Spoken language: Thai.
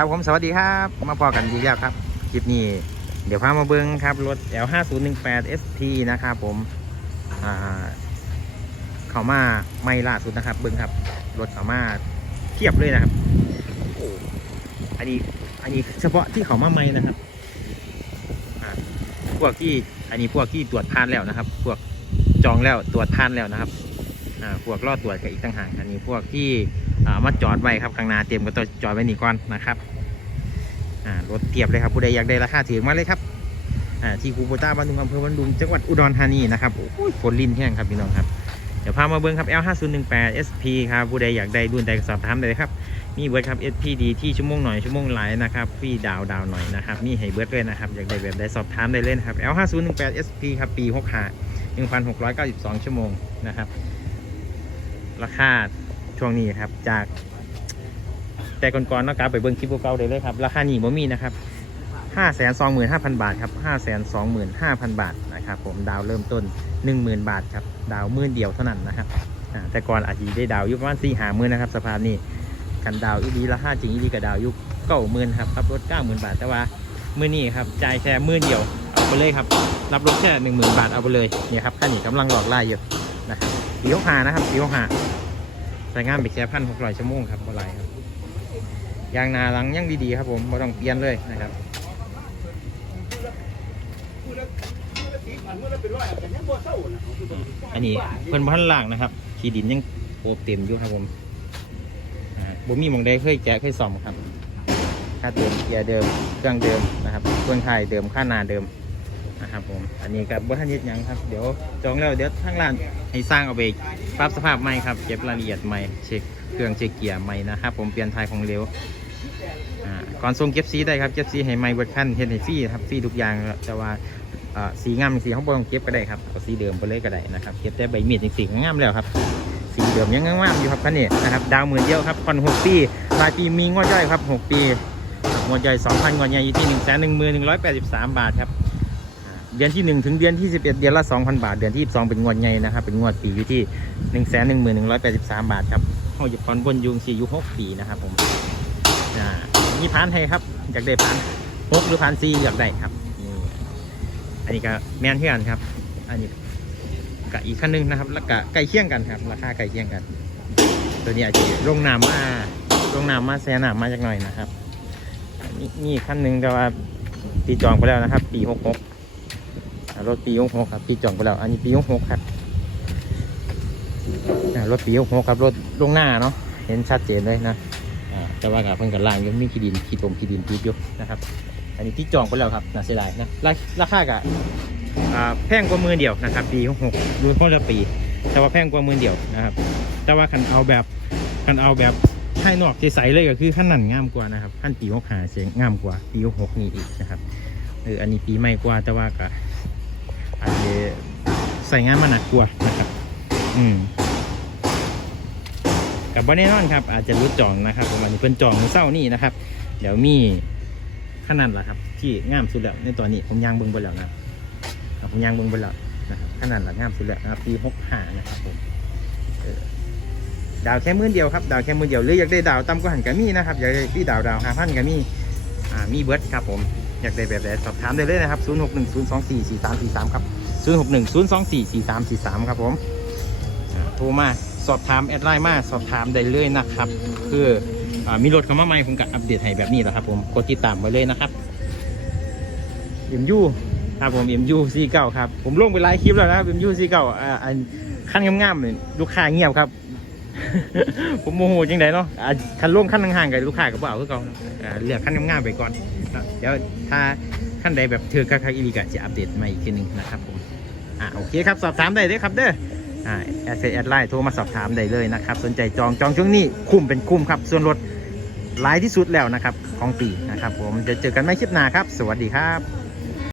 ครับผมสวัสดีครับ มาพอกันดีแล้วครับคลิปนี้เดี๋ยวพามาเบิ้งครับรถ L5018 ST นะครับผมอ่าเขามาไม่ล่าสุดนะครับ เบิ้งครับรถเขามาเทียบเลยนะครับโอ้อันนี้อันนี้เฉพาะที่เขามาไม่นะครับพวกที่อันนี้พวกที่ตรวจทานแล้วนะครับ พวกจองแล้วตรวจทานแล้วนะครับ พวกรอดตรวจกับอีกต่างหากอันนี้พวกที่มาจอดไว้ครับข้างหน้าเตรียมก็ต้องจอดไว้นี่ก่อนนะครับรถเทียบเลยครับผู้ใดอยากได้ราคาถือมาเลยครับที่คูโบต้าบ้านดุงอำเภอบ้านดุงจังหวัดอุดรธานีนะครับโอ้ยฝนลิ้นแห้งครับพี่น้องครับเดี๋ยวพามาเบิ้งครับ L5018 SP ครับผู้ใดอยากได้รุ่นใดก็สอบถามได้เลยครับมีเบิร์ดครับ SPD ที่ชั่วโมงหน่อยชั่วโมงหลายนะครับฟรีดาวดาวหน่อยนะครับมีให้เบิร์ดเลยนะครับอยากได้แบบใดสอบถามได้เลยนะครับ L5018 SP ครับปี65 1,692 ชั่วโมงนะครับ ราคาช่วงนี้ครับ จาก แต่ก่อนๆนาะครับไปเบิ้งคลิปเก่าๆได้เลยครับ ราคานี้บ่มีนะครับ525,000 บาทครับ 525,000 บาทนะครับผมดาวเริ่มต้น 10,000 บาทครับ ดาวมื่นเดียวเท่านั้นนะครับแต่ก่อนอาจจะได้ดาวยู่ประมาณ4 5หมื่นนะครับสภาพนี้กันดาวอีดีราคาจริงอีดีกับดาวยุคเก้าหมื่นครับรับรถเก้าหมื่นบาทแต่ว่ามื่อนี้ครับจ่ายแค่มื่นเดียวเอาไปเลยครับ รับรถแค่หนึ่งหมื่นบาทเอาไปเลยเนี่ยครับขั้นนี้กำลังหลอกไล่อยู่นะครับปีหกหานะครับปีหกหา ใช้งานไปแค่พันหกร้อยชั่วโมงครับอะไรครับยางนาหลังยังดีๆครับผมไม่ต้องเปลี่ยนเลยนะครับอันนี้เพิ่นพันล่างนะครับ ขีดินยังโอบเต็มอยู่ครับผมบ่มีมองใดเคยแกะเคยซ่อมครับค่าเดิมเกียร์เดิมเครื่องเดิมนะครับเครื่องไทยเดิมค่านาเดิม นะครับผม อันนี้กับบัทันยึดยังครับ เดี๋ยวจองแล้วเดี๋ยวทางร้านให้สร้างเอาไปปรับสภาพใหม่ครับ เก็บรายละเอียดใหม่ เช็คเครื่องเช็คเกียร์ใหม่นะครับ ผมเปลี่ยนไทยของเร็วก่อนส่งเก็บสีได้ครับ เก็บสีให้ใหม่เบิดขั้นเฮ็ดให้ฟรีครับ ฟรีทุกอย่าง แต่ว่าสีงามสีเขาบ่ต้องเก็บก็ได้ครับเอาสีเดิมไปเลยก็ได้นะครับ เก็บแต่ใบมีดสีงามแล้วครับสีเดิมยังงามอยู่ครับคันนี้นะครับดาวหมื่นเดียวครับผ่อนหกปีรายปีมีงวดย่อยครับหกปีงวดย่อยสองพันงวดใหญ่อยู่ที่หนึ่งแสนหนึ่งหมื่นหนึ่งร้อยแปดสิบสามบาทครับ เดือนที่หนึ่งถึงเดือนที่สิบเอ็ดเดือนละสองพันบาท เดือนที่สองเป็นงวดใหญ่นะครับ เป็นงวดปีอยู่ที่หนึ่งแสนหนึ่งหมื่นหนึ่งร้อยแปดสิบสามบาทครับเขาจะผ่อนบนยุงสี่ยูหกปีนะครับผมอ่ามีพันให้ครับ อยากได้พันหกหรือพันสี่อยากได้ครับนี่อันนี้ก็แมนเพื่อนครับ อันนี้กับอีกคันหนึงนะครับแล้วก็ใกล้เคี่ยงกันครับราคาใกล้เคี่ยงกัน ตัวนี้อาจจะลงน้ำมาลงน้ำมาแซน้ำมาจากหน่อยนะครับมีมีอีกคันหนึงแต่ว่าปีจองไปแล้วนะครับ ปีหกหก รถปีหกหกครับปีจองไปแล้ว อันนี้ปีหกหกครับรถปีหกหกครับ รถลงหน้าเนาะ เห็นชัดเจนเลยนะอ่าแต่ว่ากับเพิ่งกับล่างยังมีขีดินขี้ตมขี้ดินติดยู่นะครับ อันนี้ที่จองไปแล้วครับน่าเสียดายนะราคากับแพงกว่ามือเดียวนะครับ ปีหกดูคนละปี แต่ว่าแพงกว่ามือเดียวนะครับ แต่ว่าคันเอาแบบคันเอาแบบให้นอกใสเลยก็คือขั้นนั้นงามกว่านะครับขั้นปีหกหาเสียงงามกว่าปีหกนี่อีกนะครับเอออันนี้ปีใหม่กว่าแต่ว่าก็ อาจจะใส่งานมันหนักกว่านะครับ อืมกับว่าแน่นอนครับ อาจจะรู้จองนะครับผมอันนี้เพิ่นจองเศร้านี่นะครับ เดี๋ยวมีขนาดละครับ ที่งามสุดแล้วในตอนนี้ผมยางเบิ่งไปแล้วนะผมยางเบิ่งไปแล้วนะครับขนาดลังามสุดแล้วนะครับปีหกห้านะครับผมดาวแค่มื่นเดียวครับดาวแค่มื่นเดียวหรืออยากได้ดาวต่ำก็หันกามีนะครับอยากได้พี่ดาวดาวห้าพันกามีอ่ามีเบิร์ดครับผม อยากได้แบบไหนสอบถามได้เลยนะครับ 0 6 1 0 2 4 4 3 4 3 ครับ 0 6 1 0 2 4 4 3 4 3 ครับผมโทรมาสอบถามแอดไลน์มาสอบถามได้เลยนะครับ คืออมีรถเข้ามาใหม่ผมก็อัปเดตให้แบบนี้แหละครับผมกดติดตามไว้เลยนะครับเอ็มยูครับผม MU 49ครับ ผมลงไปไลฟ์คลิปแล้วนะครับ MU 49อ่าอันขั้นง่ามๆเนี่ยลูกค้าเงียบครับ ผมโมโหจังไดเนาะอ่าคันลงขั้นห่างๆกับลูกค้าก็บ่เอาคือเก่าเนาะอ่าเลือกขั้นงามๆไปก่อนเดี๋ยวถ้าขั้นใดแบบเธอคักๆอีลีกะจะอัปเดตมาอีกทีหนึงนะครับผมอ่าโอเคครับสอบถามได้เลยครับเด้ออ่าแอดเฟซแอดไลน์โทรมาสอบถามได้เลยนะครับ สนใจจองจองช่วงนี้คุ้มเป็นคุ้มครับ ส่วนลดหลายที่สุดแล้วนะครับของปีนะครับผมจะเจอกันไม่คลิปหน้าครับ สวัสดีครับ